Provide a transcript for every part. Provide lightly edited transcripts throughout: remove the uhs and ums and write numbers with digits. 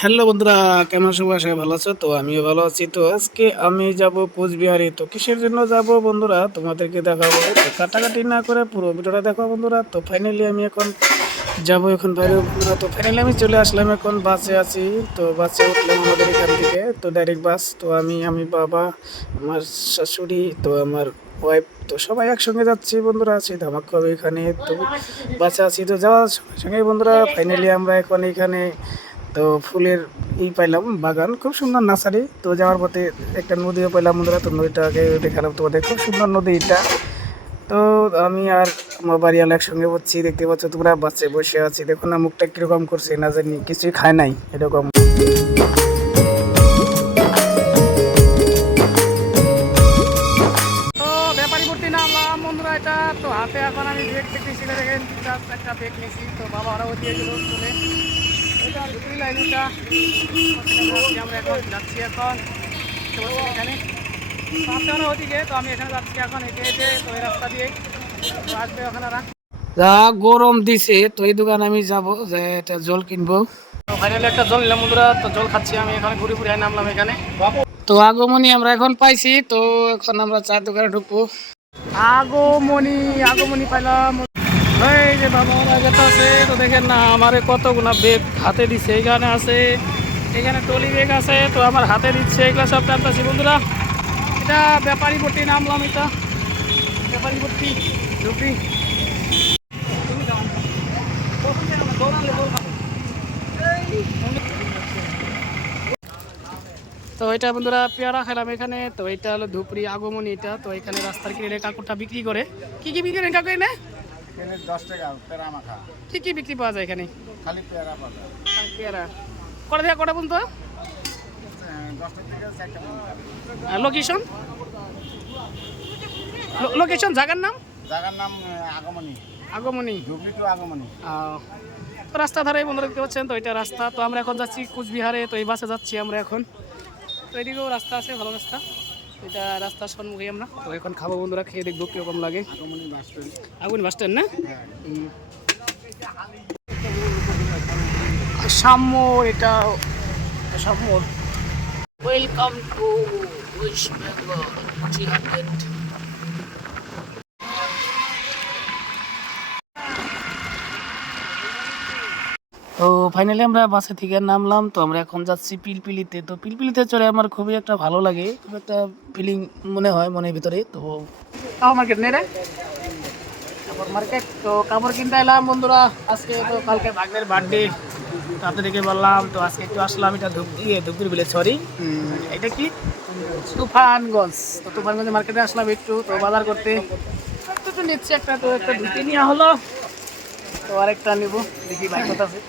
Hello বন্ধুরা, কেমন সবাই? সবাই ভালো আছো? তো আমিও ভালো আছি। তো আজকে আমি যাব কোচবিহারে। তো কিসের জন্য যাব বন্ধুরা তোমাদেরকে দেখাবো। তো কাটাকাটি না করে পুরো ভিডিওটা দেখো বন্ধুরা। তো ফাইনালি আমি এখন যাব এখন বাইরে বন্ধুরা। তো ফাইনালি আমি চলে আসলাম, এখন বাসে আছি। তো বাসে উঠলাম আমাদের এখান থেকে, তো ডাইরেক্ট বাস। তো আমি বাবা, আমার শাশুড়ি, তো আমার ওয়াইফ, তো সবাই একসঙ্গে যাচ্ছি বন্ধুরা। আছি ধামাক হবে এখানে। তো বাসে আছি, তো যাওয়ার সঙ্গে সঙ্গে বন্ধুরা ফাইনালি আমরা এখন এখানে তো ফুলের পাইলাম বাগান, খুব সুন্দর নার্সারি। তো যাওয়ার পথে একটা নদীও পাইলাম বন্ধুরা। তো নদীটাকে দেখালাম তোমাদের, খুব সুন্দর নদী এটা। তো আমি আর আমার বাড়িওয়ালা একসঙ্গে বসছি, দেখতে পাচ্ছ তোমরা। বাচ্চা বসে আছি, দেখো না মুখটা কিরকম করছে, না জানি কিছুই খায় নাই এরকম। তো ব্যাপারী ভর্তি নামলাম বন্ধুরা এটা। তো হাতে এখন আমি ব্যাগ দেখতেছি, দেখেন একটা ব্যাগ নিয়েছি। তো বাবা ওরা দিয়ে গেল চলে এটা ভিতরি লাইনটা। আমরা এখন যাচ্ছি এখন এখানে পাঁচটা ওদিকে। তো আমি এখানে যাচ্ছি এখন হেঁটে হেঁটে, তো এই রাস্তা দিয়ে আসবে ওখানে। যা গরম দিছে, তো এই দোকানে আমি যাবো, যে এটা জল কিনবো। তো ফাইনালি একটা জল নিলাম বন্ধুরা। তো জল খাচ্ছি আমি এখানে, ঘুরে ঘুরে নামলাম এখানে। তো আগমনী আমরা এখন পাইছি। তো এখন আমরা চার দোকানে ঢুকবো। আগমনী আগমনী পাইলাম। এই যে বাবা ওরা যেটা আছে, তো দেখেন না আমার কতগুলা বেগ হাতে দিচ্ছে। এইখানে আছে, এখানে টলি বেগ আছে, তো আমার হাতে দিচ্ছে। এগুলো সব জানতেছি বন্ধুরা। এটা ব্যাপারী ভর্তি নামলাম, এটা ব্যাপারী ভর্তি ঢুকি। তো এটা বন্ধুরা পেয়ারা খেলাম এখানে। তো এটা হলো ধুপড়ি আগমনী এটা। তো এখানে রাস্তার কিনে কাকুরটা বিক্রি করে। কি কি বিক্রি করেন কাকু এনে? 10 টাকা পেয়ারা মাখা। কি কি বিক্রি পাওয়া যায় এখানে? খালি পেয়ারা পাওয়া যায়। পেয়ারা কটা থেকে কটা পর্যন্ত? 10টা থেকে 4টা পর্যন্ত। লোকেশন লোকেশন জায়গার নাম? জায়গার নাম আগমনী। আগমনী ধুবড়ি টু আগমনী। তো রাস্তা ধারে বন্ধুরা দেখতে পাচ্ছেন। তো এটা রাস্তা। তো আমরা এখন যাচ্ছি কোচবিহারে। তো এই বাসে যাচ্ছি আমরা এখন। তো এদিকেও রাস্তা আছে, ভালো রাস্তা। এটা রাস্তার সম্মুখে আমরা। তো এখন খাবো বন্ধুরা, খেয়ে দেখবো কিরকম লাগে। আগমনী বাস স্ট্যান্ড। আগমনী বাস স্ট্যান্ড না? সাম্যর, এটা সাম্যর। ওয়েলকাম টু ওয়েস্ট বেঙ্গল জিহাদ। তো ফাইনালি আমরা বাসে থেকে নামলাম। তো আমরা এখন যাচ্ছি পিলপিলিতে। তো পিলপিলিতে চলে আমার খুবই একটা ভালো লাগে, খুব একটা ফিলিং মনে হয় মনের ভিতরে। তো কাপড় মার্কেট নেই রে, কাপড় মার্কেট। তো কাপড় কিনতে এলাম বন্ধুরা আজকে। তো কালকে ভাগ্নের বার্থডে, তো আপনাদেরকে বললাম। তো আজকে একটু আসলাম, এটা ধূপগুড়ি বিলে, সরি এটা কি তুফানগঞ্জ। তো তুফানগঞ্জ মার্কেটে আসলাম একটু তো বাজার করতে। তো নিচ্ছি একটা, তো একটা ধুতি নেওয়া হলো। তো আরেকটা নিব, দেখি ভাই কথা আছে।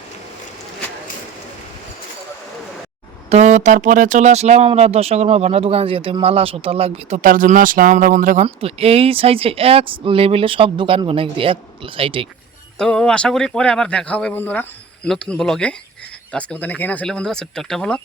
তো তারপরে চলে আসলাম আমরা দশকর্মা ভান্ডার দোকানে, যেতে মালা সুতা লাগবে। তো তার জন্য আসলাম আমরা বন্ধুরা এখন। তো এই সাইজে এক লেভেলে সব দোকান বানাই এক সাইডে। তো আশা করি পরে আবার দেখা হবে বন্ধুরা নতুন ব্লগে। তো আজকে মতন এখানে ছিল বন্ধুরা, ছোট্ট একটা ব্লগ।